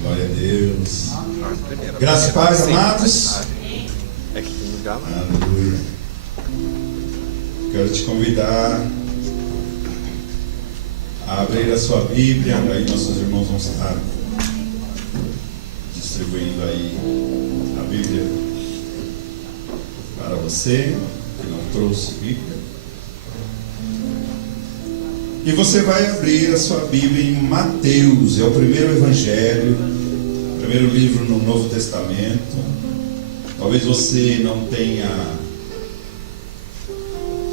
Glória a Deus. Graças e paz, amados. Aleluia. Quero te convidar a abrir a sua Bíblia. Aí nossos irmãos vão estar distribuindo aí a Bíblia para você que não trouxe Bíblia. E você vai abrir a sua Bíblia em Mateus. É o primeiro evangelho, o primeiro livro no Novo Testamento. Talvez você não tenha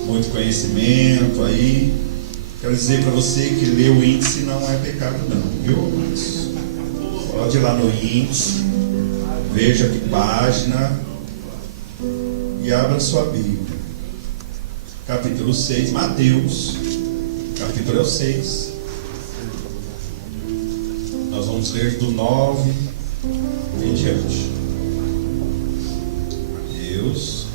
muito conhecimento aí. Quero dizer para você que ler o índice não é pecado não, viu? Mas pode ir lá no índice, veja que página e abra sua Bíblia. Capítulo 6, Mateus, capítulo 6. Nós vamos ler do 9 em diante. Mateus.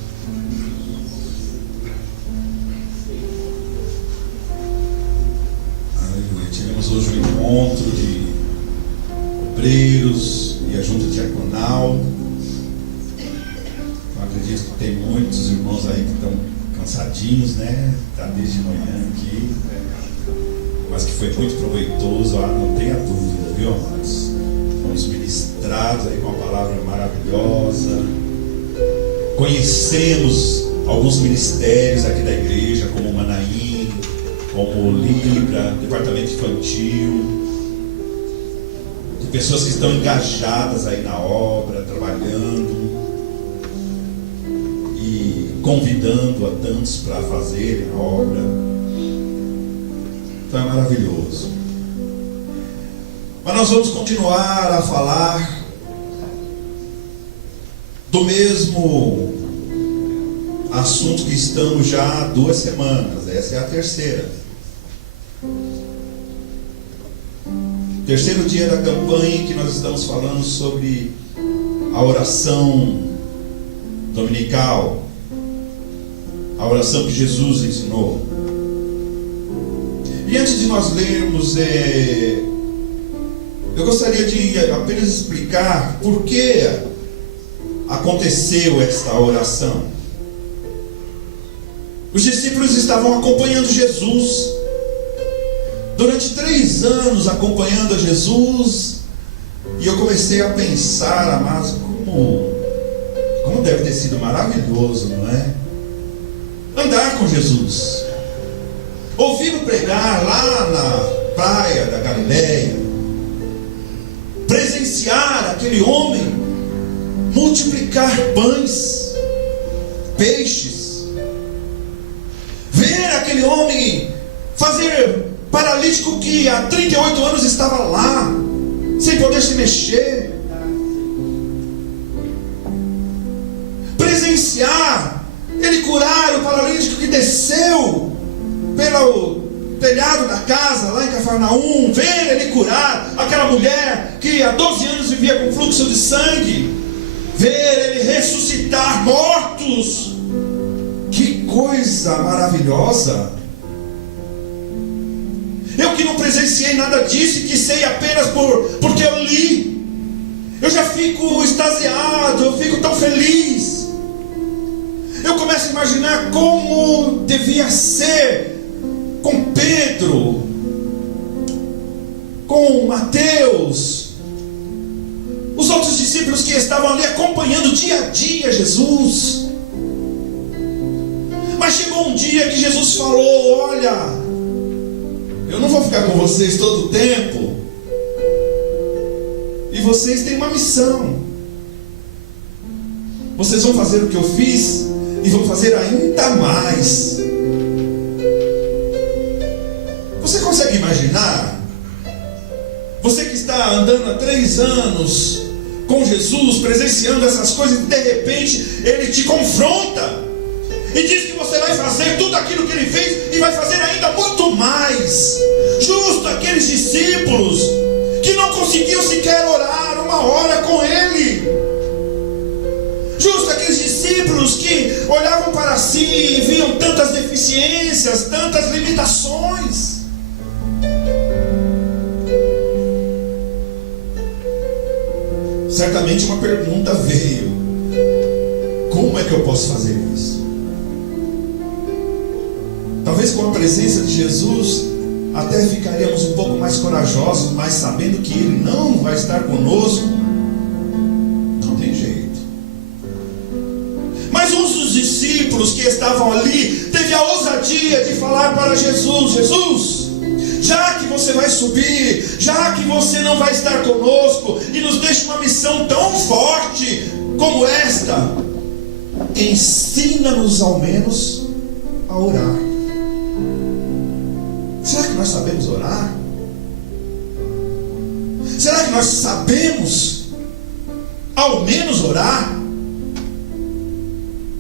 Aleluia. Tivemos hoje um encontro de obreiros e a junta diaconal. Eu acredito que tem muitos irmãos aí que estão cansadinhos, né? Está desde manhã aqui. Mas que foi muito proveitoso, não tenha dúvida, viu, amados? Fomos ministrados aí com uma palavra maravilhosa. Conhecemos alguns ministérios aqui da igreja, como o Manaim, como o Libra, departamento infantil, de pessoas que estão engajadas aí na obra, trabalhando e convidando a tantos para fazerem a obra. Então é maravilhoso. Mas nós vamos continuar a falar do mesmo assunto que estamos já há 2 semanas. Essa é a terceira. Terceiro dia da campanha que nós estamos falando sobre a oração dominical, a oração que Jesus ensinou. E antes de nós lermos, eu gostaria de apenas explicar por que aconteceu esta oração. Os discípulos estavam acompanhando Jesus durante 3 anos, acompanhando a Jesus, e eu comecei a pensar, amados, como deve ter sido maravilhoso, não é? Andar com Jesus, ouvi-lo pregar lá na praia da Galileia, presenciar aquele homem multiplicar pães, peixes, ver aquele homem fazer paralítico que há 38 anos estava lá, sem poder se mexer, presenciar ele curar o paralítico que desceu pelo telhado da casa lá em Cafarnaum, ver ele curar aquela mulher que há 12 anos vivia com fluxo de sangue, ver ele ressuscitar mortos. Que coisa maravilhosa! Eu que não presenciei nada disso e que sei apenas porque eu li, eu já fico extasiado, eu fico tão feliz. Eu começo a imaginar como devia ser com Pedro, com Mateus, os outros discípulos que estavam ali acompanhando dia a dia Jesus. Mas chegou um dia que Jesus falou: olha, eu não vou ficar com vocês todo o tempo, e vocês têm uma missão. Vocês vão fazer o que eu fiz e vão fazer ainda mais. Você consegue imaginar? Você que está andando há 3 anos com Jesus, presenciando essas coisas, e de repente Ele te confronta e diz que você vai fazer tudo aquilo que Ele fez e vai fazer ainda muito mais. Justo aqueles discípulos que não conseguiam sequer orar 1 hora com Ele. Justo aqueles discípulos que olhavam para si e viam tantas deficiências, tantas limitações. certamente uma pergunta veio: como é que eu posso fazer isso? Talvez com a presença de Jesus até ficaríamos um pouco mais corajosos, mas sabendo que Ele não vai estar conosco, não tem jeito. Mas um dos discípulos que estavam ali teve a ousadia de falar para Jesus: Jesus, já que você vai subir, já que você não vai estar conosco e nos deixa uma missão tão forte como esta, ensina-nos ao menos a orar. Será que nós sabemos orar? Será que nós sabemos ao menos orar?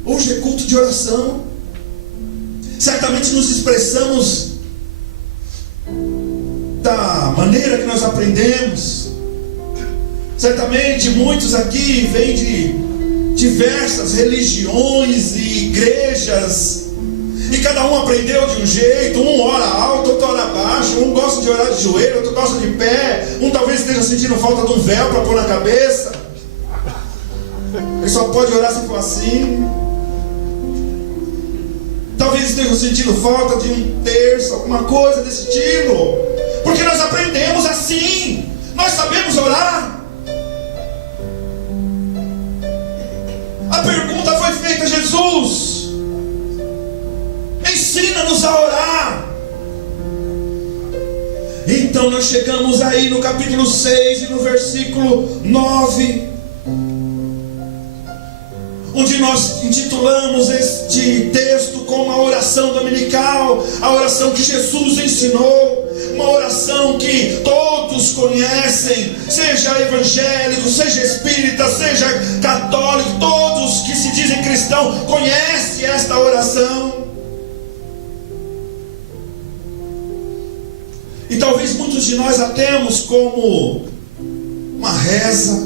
Hoje é culto de oração. Certamente nos expressamos da maneira que nós aprendemos. Certamente muitos aqui vêm de diversas religiões e igrejas, e cada um aprendeu de um jeito. Um ora alto, outro ora baixo, um gosta de orar de joelho, outro gosta de pé, um talvez esteja sentindo falta de um véu para pôr na cabeça. Ele só pode orar se for assim. Talvez estejam sentindo falta de um terço, alguma coisa desse tipo, porque nós aprendemos assim. Nós sabemos orar. A pergunta foi feita: Jesus, ensina-nos a orar. Então nós chegamos aí no capítulo 6 e no versículo 9, onde nós intitulamos este texto como a oração dominical, a oração que Jesus ensinou, uma oração que todos conhecem, seja evangélico, seja espírita, seja católico, todos que se dizem cristãos conhecem esta oração. E talvez muitos de nós a temos como uma reza,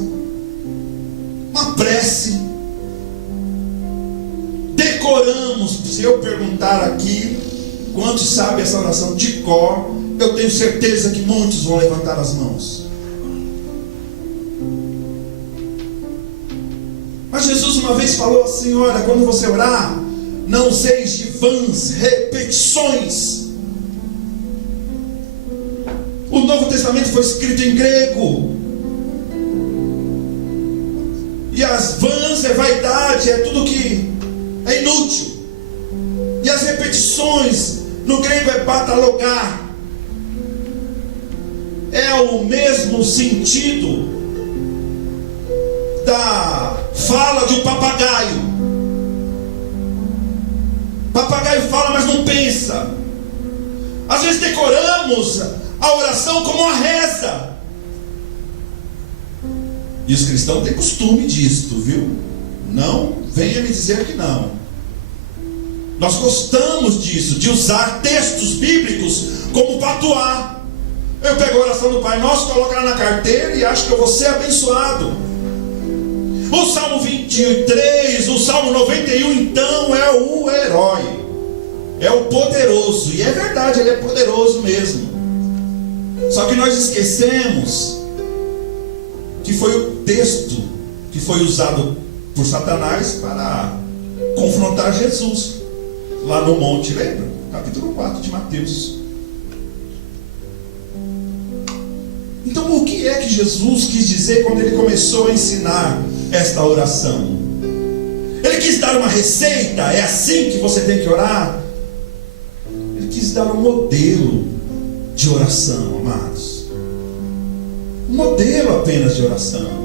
uma prece. Decoramos. Se eu perguntar aqui quantos sabem essa oração de cor, eu tenho certeza que muitos vão levantar as mãos. Mas Jesus uma vez falou assim: olha, quando você orar, não useis de vãs repetições. O Novo Testamento foi escrito em grego, e as vãs é vaidade, é tudo que é inútil. E as repetições no grego é batalogar, é o mesmo sentido da fala de um papagaio. Papagaio fala, mas não pensa. Às vezes decoramos a oração como uma reza, e os cristãos têm costume disto, viu? Não venha me dizer que não. Nós gostamos disso, de usar textos bíblicos como patuá. Eu pego a oração do Pai Nosso, coloco ela na carteira e acho que eu vou ser abençoado. O Salmo 23, o Salmo 91, então, é o herói, é o poderoso. E é verdade, ele é poderoso mesmo. Só que nós esquecemos que foi o texto que foi usado por Satanás para confrontar Jesus lá no monte, lembra? Capítulo 4 de Mateus. Então o que é que Jesus quis dizer quando ele começou a ensinar esta oração? Ele quis dar uma receita, é assim que você tem que orar? Ele quis dar um modelo de oração, amados. Um modelo apenas de oração.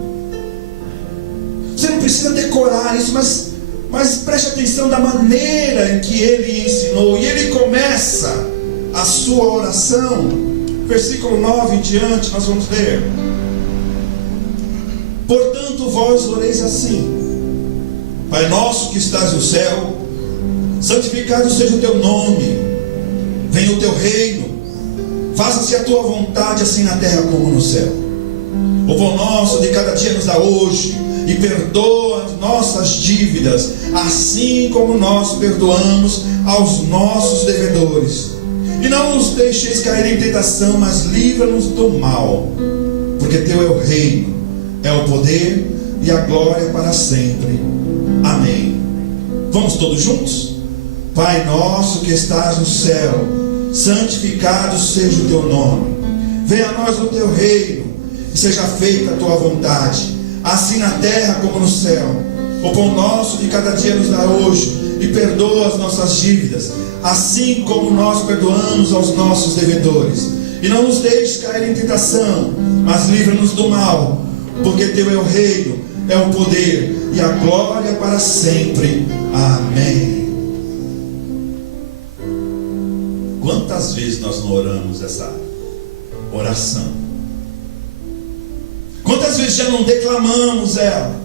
Você não precisa decorar isso, mas preste atenção da maneira em que ele ensinou. E ele começa a sua oração, versículo 9 em diante, nós vamos ler: portanto vós oreis assim: Pai nosso que estás no céu, santificado seja o teu nome, venha o teu reino, faça-se a tua vontade, assim na terra como no céu. O pão nosso de cada dia nos dá hoje, e perdoa as nossas dívidas, assim como nós perdoamos aos nossos devedores. E não nos deixeis cair em tentação, mas livra-nos do mal, porque teu é o reino, é o poder e a glória para sempre. Amém. Vamos todos juntos? Pai nosso que estás no céu, santificado seja o teu nome. Venha a nós o teu reino, e seja feita a tua vontade, assim na terra como no céu. O pão nosso de cada dia nos dá hoje, e perdoa as nossas dívidas, assim como nós perdoamos aos nossos devedores. E não nos deixes cair em tentação, mas livra-nos do mal, porque teu é o reino, é o poder e a glória para sempre. Amém. Quantas vezes nós não oramos essa oração? Quantas vezes já não declamamos ela?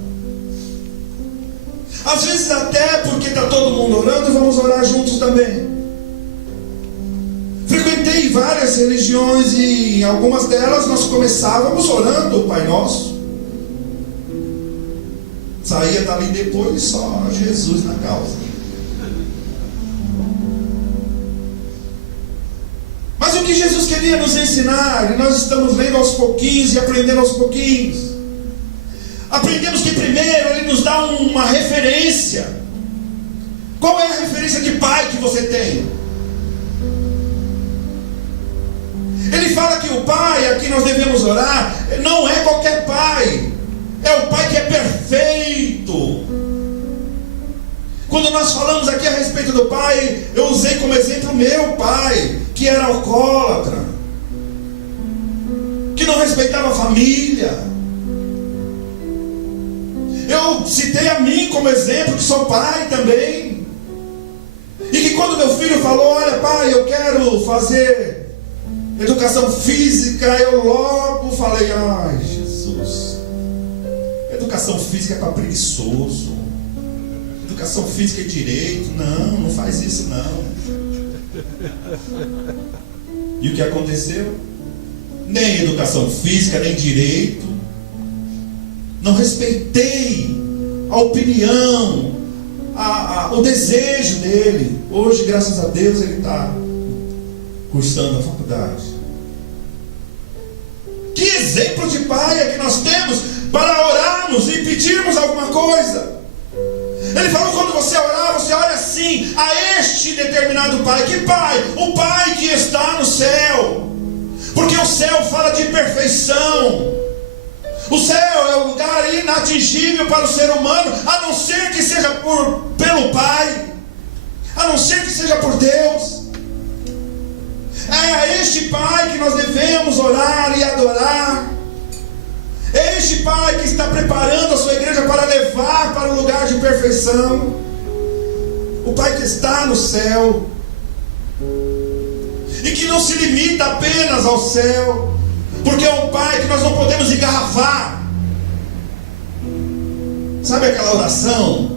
Às vezes até porque está todo mundo orando, vamos orar juntos também. Frequentei várias religiões e em algumas delas nós começávamos orando o Pai Nosso. Saía dali depois só Jesus na causa. Mas o que Jesus queria nos ensinar, e nós estamos lendo aos pouquinhos e aprendendo aos pouquinhos. Aprendemos que primeiro Ele nos dá uma referência. Qual é a referência de pai que você tem? Ele fala que o pai a quem nós devemos orar não é qualquer pai, é o pai que é perfeito. Quando nós falamos aqui a respeito do pai, eu usei como exemplo o meu pai, que era alcoólatra, que não respeitava a família. Eu citei a mim como exemplo, que sou pai também, e que quando meu filho falou: olha pai, eu quero fazer educação física, eu logo falei: ai Jesus, educação física é para preguiçoso, educação física é direito, não faz isso não. E o que aconteceu? Nem educação física, nem direito. Não respeitei a opinião, o desejo dele. Hoje, graças a Deus, ele está cursando a faculdade. Que exemplo de pai é que nós temos para orarmos e pedirmos alguma coisa? Ele falou: quando você orar, você ora assim, a este determinado pai. Que pai? O pai que está no céu. Porque o céu fala de perfeição. O céu é um lugar inatingível para o ser humano, a não ser que seja pelo Pai, a não ser que seja por Deus. É a este Pai que nós devemos orar e adorar. É este Pai que está preparando a sua igreja para levar para o lugar de perfeição. O Pai que está no céu, e que não se limita apenas ao céu, porque é um pai que nós não podemos engarrafar. Sabe aquela oração?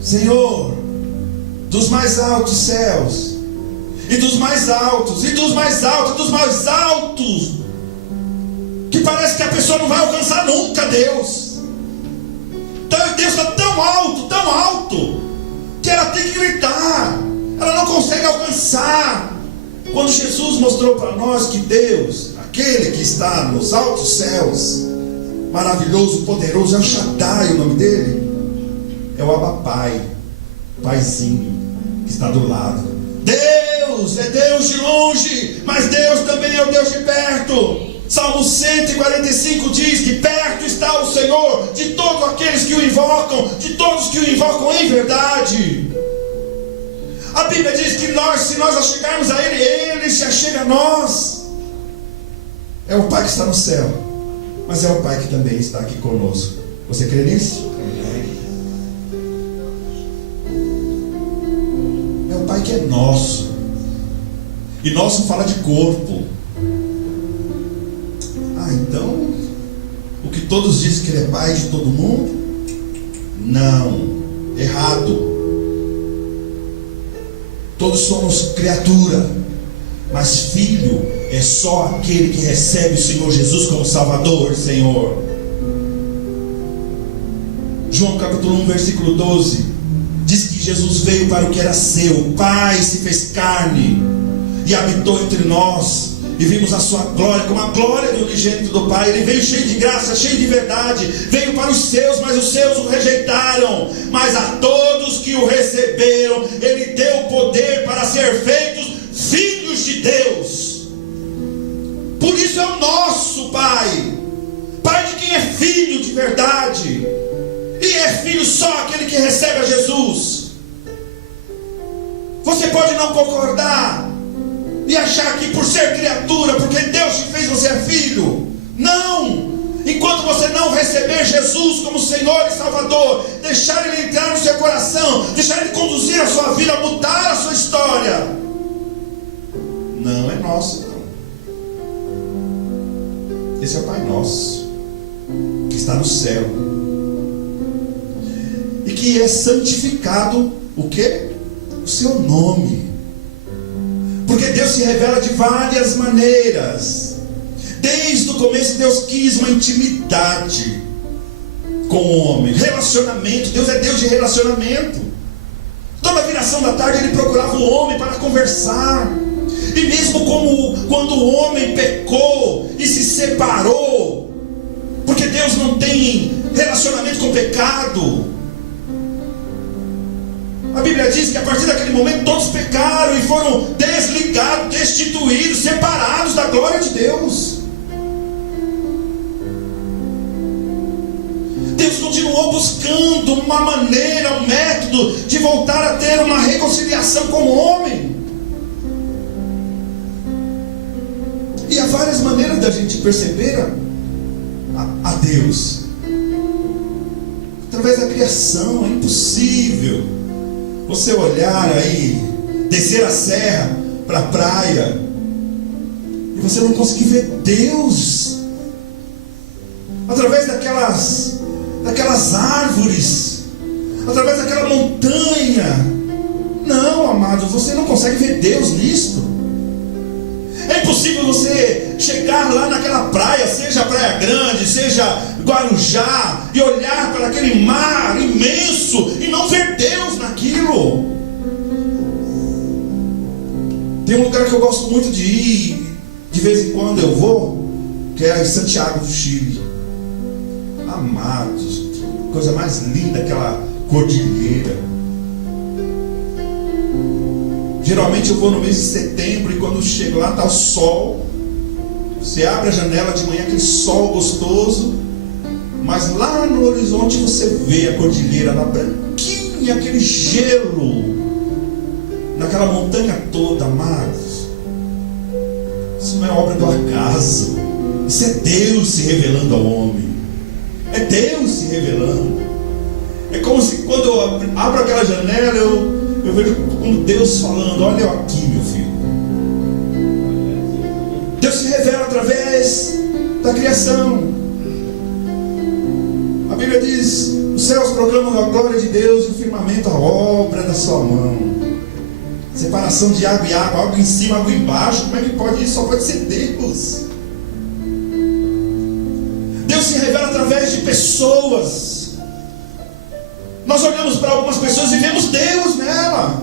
Senhor, dos mais altos céus, e dos mais altos, e dos mais altos, e dos mais altos, que parece que a pessoa não vai alcançar nunca Deus. Então Deus está tão alto, que ela tem que gritar, ela não consegue alcançar. Quando Jesus mostrou para nós que Deus, aquele que está nos altos céus, maravilhoso, poderoso, é o Shaddai, o nome dele, é o Abba Pai, Paizinho, que está do lado. Deus é Deus de longe, mas Deus também é o Deus de perto. Salmo 145 diz que perto está o Senhor de todos aqueles que o invocam, de todos que o invocam em verdade. A Bíblia diz que se nós achegarmos a Ele, Ele se achega a nós. É o Pai que está no céu, mas é o Pai que também está aqui conosco. Você crê nisso? É o Pai que é nosso. E nosso fala de corpo. Então, o que todos dizem que Ele é Pai de todo mundo? Não, errado. Todos somos criatura, mas filho é só aquele que recebe o Senhor Jesus como Salvador, Senhor. João capítulo 1, versículo 12 diz que Jesus veio para o que era seu. O Pai se fez carne e habitou entre nós, e vimos a sua glória, como a glória do unigênito do Pai. Ele veio cheio de graça, cheio de verdade, veio para os seus, mas os seus o rejeitaram. Mas a todos que o receberam, Ele deu o poder para ser feitos filhos de Deus. Por isso é o nosso Pai, Pai de quem é filho de verdade. E é filho só aquele que recebe a Jesus. Você pode não concordar e achar que por ser criatura, porque Deus te fez, você é filho. Não! Enquanto você não receber Jesus como Senhor e Salvador, deixar Ele entrar no seu coração, deixar Ele conduzir a sua vida, mudar a sua história, não é nosso, não. Esse é o Pai nosso, que está no céu, e que é santificado o quê? O seu nome. Porque Deus se revela de várias maneiras. Desde o começo Deus quis uma intimidade com o homem, relacionamento. Deus é Deus de relacionamento. Toda viração da tarde Ele procurava o homem para conversar. E mesmo como quando o homem pecou e se separou, porque Deus não tem relacionamento com o pecado. A Bíblia diz que a partir daquele momento todos pecaram e foram desligados, destituídos, separados da glória de Deus. Deus continuou buscando uma maneira, um método de voltar a ter uma reconciliação com o homem. E há várias maneiras da gente perceber a Deus. Através da criação, é impossível você olhar aí, descer a serra para a praia, e você não conseguir ver Deus. Através daquelas árvores, através daquela montanha. Não, amados, você não consegue ver Deus nisto. É impossível você chegar lá naquela praia, seja Praia Grande, seja Guarujá, e olhar para aquele mar imenso e não ver Deus naquilo. Tem um lugar que eu gosto muito de ir, de vez em quando eu vou, que é em Santiago do Chile. Amados, coisa mais linda, aquela cordilheira. Geralmente eu vou no mês de setembro, e quando chego lá está o sol. Você abre a janela de manhã, aquele sol gostoso, mas lá no horizonte você vê a cordilheira lá branquinha, aquele gelo naquela montanha toda. Amados, isso não é obra do acaso. Isso é Deus se revelando ao homem. É Deus se revelando. É como se quando eu abro aquela janela, eu vejo como Deus falando: olha eu aqui, meu filho. Deus se revela através da criação. A Bíblia diz: os céus proclamam a glória de Deus, e o firmamento a obra da sua mão. Separação de água e água, água em cima, água embaixo. Como é que pode isso? Só pode ser Deus. Deus se revela através de pessoas. Nós olhamos para algumas pessoas e vemos Deus nela.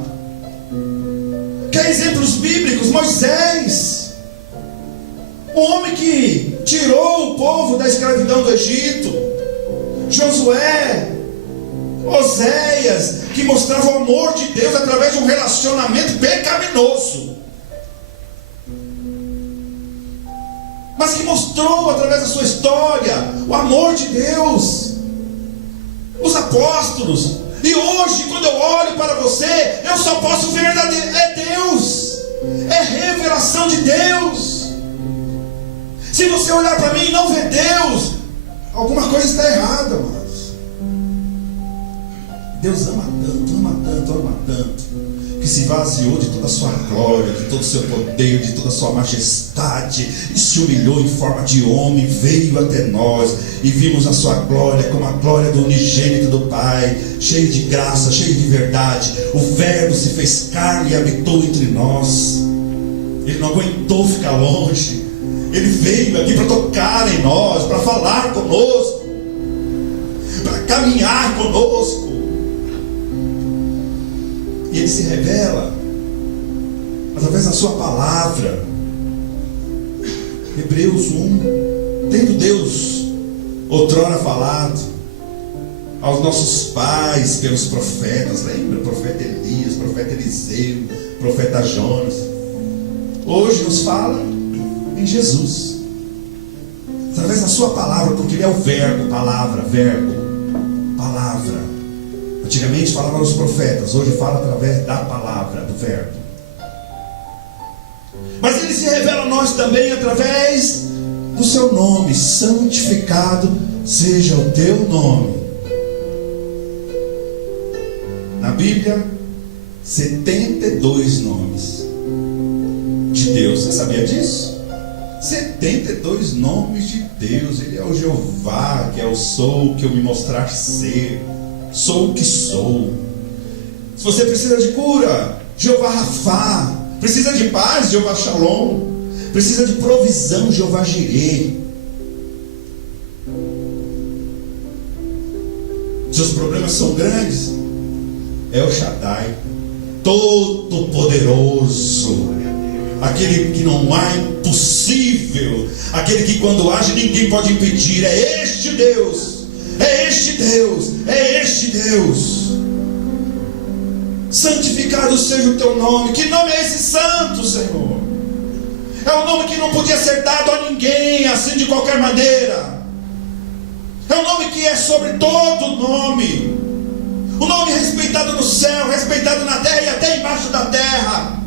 Quer exemplos bíblicos? Moisés, o homem que tirou o povo da escravidão do Egito. Josué, Oséias, que mostrava o amor de Deus através de um relacionamento pecaminoso, mas que mostrou através da sua história o amor de Deus. Os apóstolos. E hoje, quando eu olho para você, eu só posso ver é Deus, é revelação de Deus. Se você olhar para mim e não ver Deus, alguma coisa está errada, amados. Deus ama tanto, ama tanto, ama tanto, que se vaziou de toda a sua glória, de todo o seu poder, de toda a sua majestade, e se humilhou em forma de homem, veio até nós, e vimos a sua glória como a glória do unigênito do Pai, cheio de graça, cheio de verdade. O Verbo se fez carne e habitou entre nós. Ele não aguentou ficar longe, Ele veio aqui para tocar em nós, para falar conosco, para caminhar conosco. E Ele se revela através da sua palavra. Hebreus 1, tendo Deus outrora falado aos nossos pais pelos profetas, lembra? Profeta Elias, profeta Eliseu, profeta Jonas. Hoje nos fala em Jesus, através da sua palavra, porque Ele é o verbo, palavra, verbo, palavra. Antigamente falava nos profetas, hoje fala através da palavra, do verbo. Mas Ele se revela a nós também através do seu nome. Santificado seja o teu nome. Na Bíblia, 72 nomes de Deus. Você sabia disso? 72 nomes de Deus. Ele é o Jeová, que é o sou, que eu me mostrar ser. Sou o que sou. Se você precisa de cura, Jeová Rafá. Precisa de paz, Jeová Shalom. Precisa de provisão, Jeová Jireh. Seus problemas são grandes, é o Shaddai, Todo-Poderoso, aquele que não há impossível, aquele que quando age ninguém pode impedir. É este Deus, é este Deus, é este Deus. Santificado seja o teu nome. Que nome é esse santo, Senhor? É um nome que não podia ser dado a ninguém assim de qualquer maneira. É um nome que é sobre todo nome. Um nome respeitado no céu, respeitado na terra e até embaixo da terra.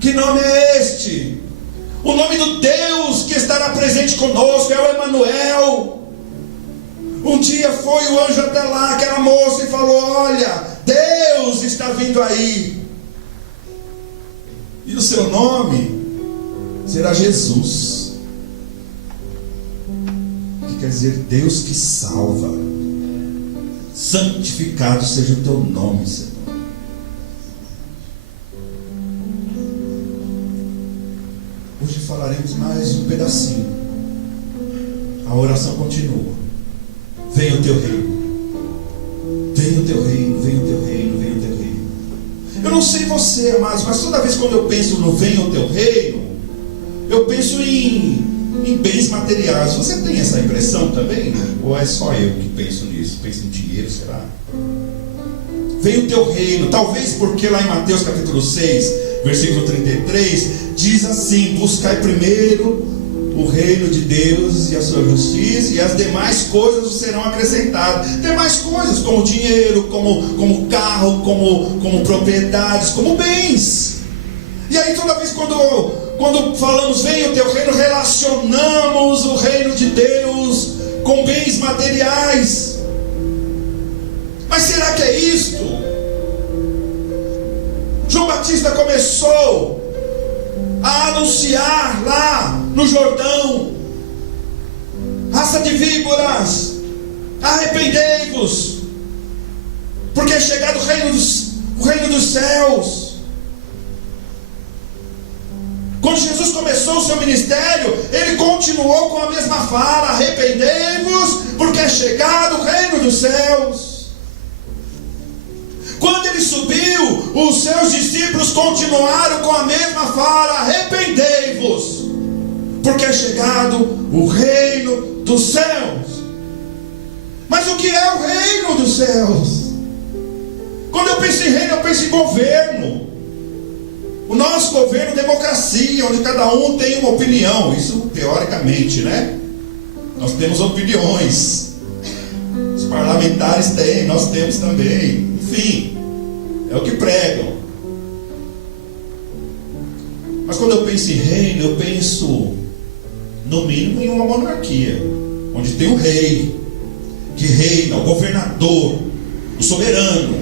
Que nome é este? O nome do Deus que estará presente conosco é o Emanuel. Um dia foi o anjo até lá, aquela moça, e falou: olha, Deus está vindo aí. E o seu nome será Jesus, que quer dizer Deus que salva. Santificado seja o teu nome, Senhor. Hoje falaremos mais um pedacinho. A oração continua. Venha o teu reino. Venha o teu reino, venha o teu reino, venha o teu reino. Eu não sei você, amados, mas toda vez quando eu penso no venha o teu reino, eu penso em bens materiais. Você tem essa impressão também? Ou é só eu que penso nisso? Penso em dinheiro, será? Venha o teu reino. Talvez porque lá em Mateus capítulo 6, versículo 33, diz assim: buscai primeiro o reino de Deus e a sua justiça, e as demais coisas serão acrescentadas. Demais coisas, como dinheiro, como carro, como propriedades, como bens. E aí toda vez quando falamos venha o teu reino, relacionamos o reino de Deus com bens materiais. Mas será que é isto? João Batista começou a anunciar lá no Jordão: raça de víboras, arrependei-vos, porque é chegado o reino dos céus. Quando Jesus começou o seu ministério, ele continuou com a mesma fala: arrependei-vos, porque é chegado o reino dos céus. Quando ele subiu, os seus discípulos continuaram com a mesma fala: arrependei-vos, porque é chegado o reino dos céus. Mas o que é o reino dos céus? Quando eu penso em reino, eu penso em governo. O nosso governo, democracia, onde cada um tem uma opinião. Isso teoricamente, né? Nós temos opiniões. Os parlamentares têm, nós temos também. Enfim, é o que pregam. Mas quando eu penso em reino, eu penso no mínimo em uma monarquia, onde tem o rei, que reina, o governador, o soberano,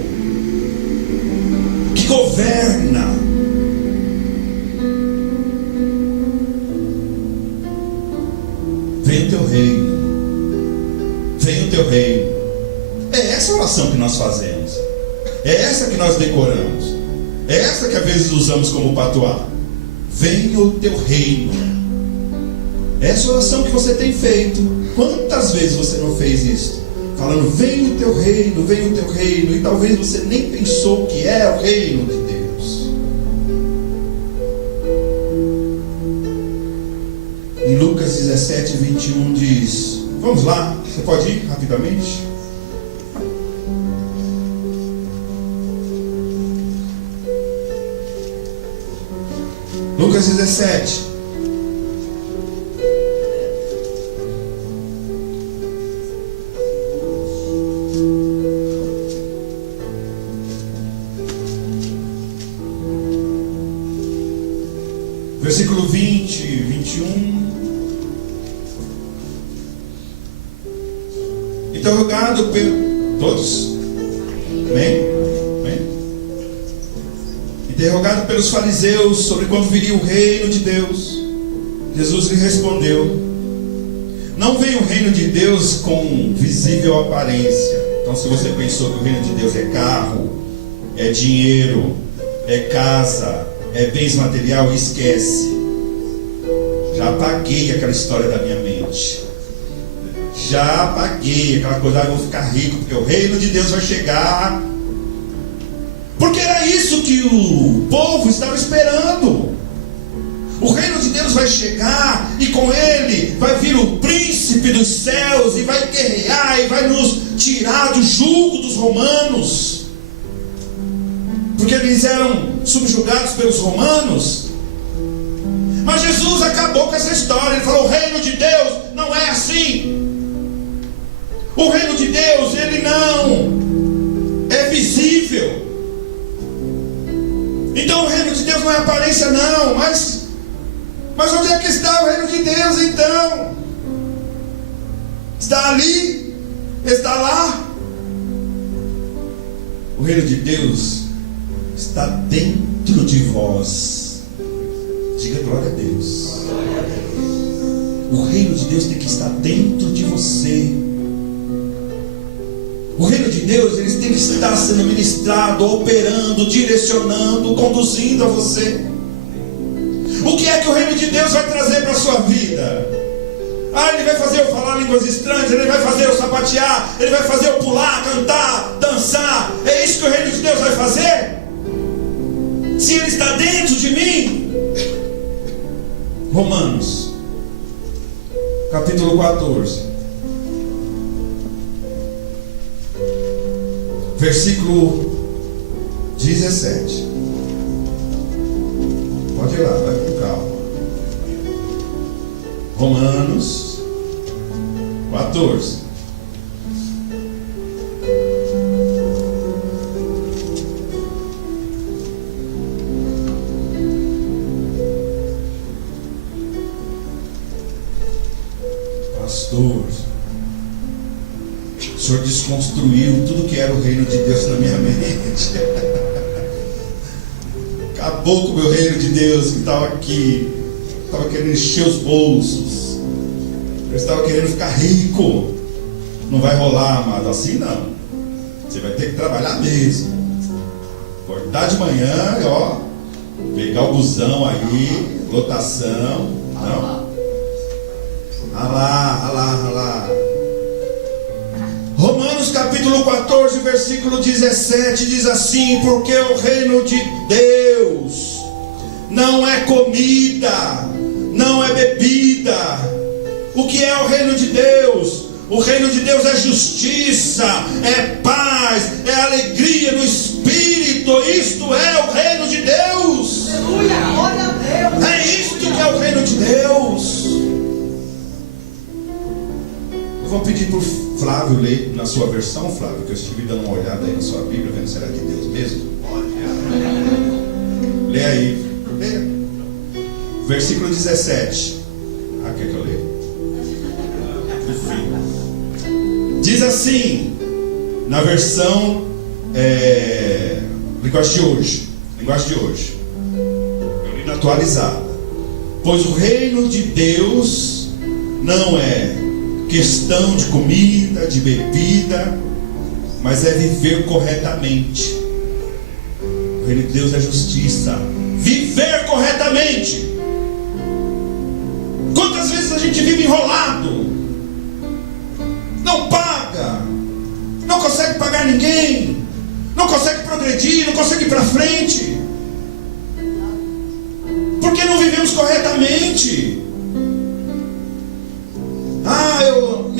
que governa. Venha o teu reino, venha o teu reino. É essa a oração que nós fazemos, é essa que nós decoramos, é essa que às vezes usamos como patuá. Venha o teu reino. Essa oração que você tem feito, quantas vezes você não fez isso? Falando: venha o teu reino, venha o teu reino. E talvez você nem pensou que é o reino de Deus. Em Lucas 21 diz, vamos lá, você pode ir rapidamente? Lucas 17. Versículo 20, 21. Interrogado por todos. Amém? Amém? Interrogado pelos fariseus sobre quando viria o reino de Deus, Jesus lhe respondeu: não vem o reino de Deus com visível aparência. Então, se você pensou que o reino de Deus é carro, é dinheiro, é casa, é bens material, esquece. Já apaguei aquela história da minha mente. Já apaguei aquela coisa, eu vou ficar rico, porque o reino de Deus vai chegar. Porque era isso que o povo estava esperando. O reino de Deus vai chegar, e com ele vai vir o príncipe dos céus, e vai guerrear, e vai nos tirar do jugo dos romanos. Porque eles eram subjugados pelos romanos. Mas Jesus acabou com essa história. Ele falou: o reino de Deus não é assim. O reino de Deus, ele não é visível. Então o reino de Deus não é aparência, não. Mas onde é que está o reino de Deus então? Está ali? Está lá? O reino de Deus está dentro de vós. Diga glória a Deus. O reino de Deus tem que estar dentro de você. O reino de Deus, ele tem que estar sendo ministrado, operando, direcionando, conduzindo a você. O que é que o reino de Deus vai trazer para a sua vida? Ele vai fazer eu falar línguas estranhas, ele vai fazer eu sapatear, ele vai fazer eu pular, cantar, dançar. É isso que o reino de Deus vai fazer? Se ele está dentro de mim. Romanos, capítulo 14, versículo 17. Pode ir lá, vai com calma. Romanos 14. Pastor, o Senhor desconstruiu tudo que era o reino de Deus na minha mente. Acabou com o meu reino de Deus que estava aqui. Estava querendo encher os bolsos. Eu estava querendo ficar rico. Não vai rolar, amado, assim não. Você vai ter que trabalhar mesmo. Acordar de manhã, ó, pegar o busão aí, lotação. Não. Alá. Romanos capítulo 14, versículo 17 diz assim: porque o reino de Deus não é comida, não é bebida. O que é o reino de Deus? O reino de Deus é justiça, é paz, é alegria no Espírito. Isto é o reino de Deus. Aleluia, glória a Deus. É isto que é o reino de Deus. Eu vou pedir para o Flávio ler na sua versão, Flávio, que eu estive dando uma olhada aí na sua Bíblia, vendo se era de Deus mesmo. Lê aí. Lê. Versículo 17. Quer que eu leia? Diz assim, na versão linguagem de hoje. Eu li na atualizada. Pois o reino de Deus não é questão de comida, de bebida, mas é viver corretamente. O reino de Deus é justiça. Viver corretamente. Quantas vezes a gente vive enrolado, não paga, não consegue pagar ninguém, não consegue progredir, não consegue ir para frente, porque não vivemos corretamente.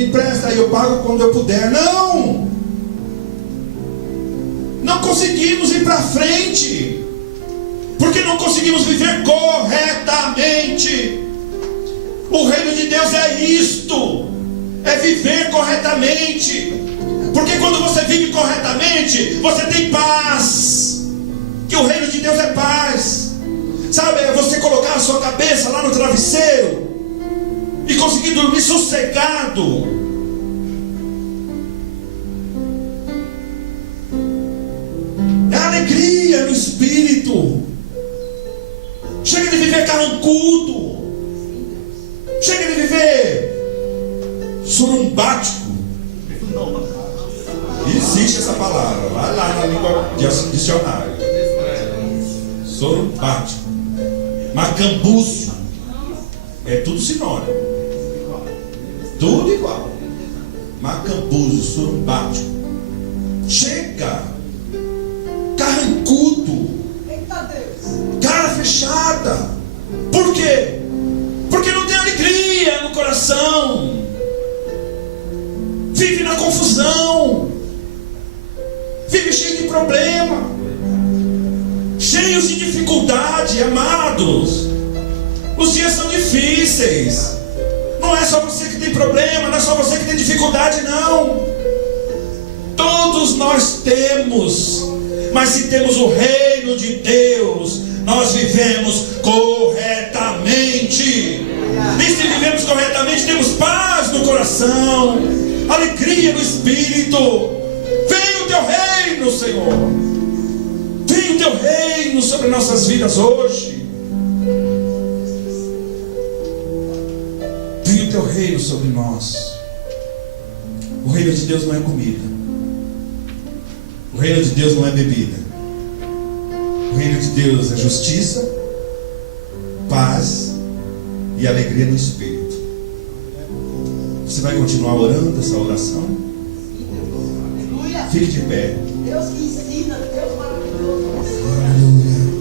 me empresta aí, eu pago quando eu puder. Não! Não conseguimos ir para frente, porque não conseguimos viver corretamente. O reino de Deus é isto, é viver corretamente. Porque quando você vive corretamente, você tem paz. Que o reino de Deus é paz. Sabe, é você colocar a sua cabeça lá no travesseiro e conseguir dormir sossegado. É alegria no espírito. Chega de viver carrancudo. Chega de viver surumbático. Existe essa palavra. Vai lá na língua dicionário. Surumbático. Macambúcio. É tudo sinônimo. Tudo igual. Macambúcio, surumbático. Chega. Carrancudo. Cara fechada. Por quê? Porque não tem alegria no coração. Vive na confusão. Vive cheio de problema. Cheios de dificuldade, amados. Os dias são difíceis. Não é só você que tem problema, não é só você que tem dificuldade, não. Todos nós temos. Mas se temos o reino de Deus, nós vivemos corretamente. E se vivemos corretamente, temos paz no coração, alegria no espírito. Venha o teu reino, Senhor. Venha o teu reino sobre nossas vidas hoje. Venha o teu reino sobre nós. O reino de Deus não é comida. O reino de Deus não é bebida. O reino de Deus é justiça, paz e alegria no espírito. Você vai continuar orando essa oração? Fique de pé. Deus que ensina, Deus maravilhoso. Aleluia.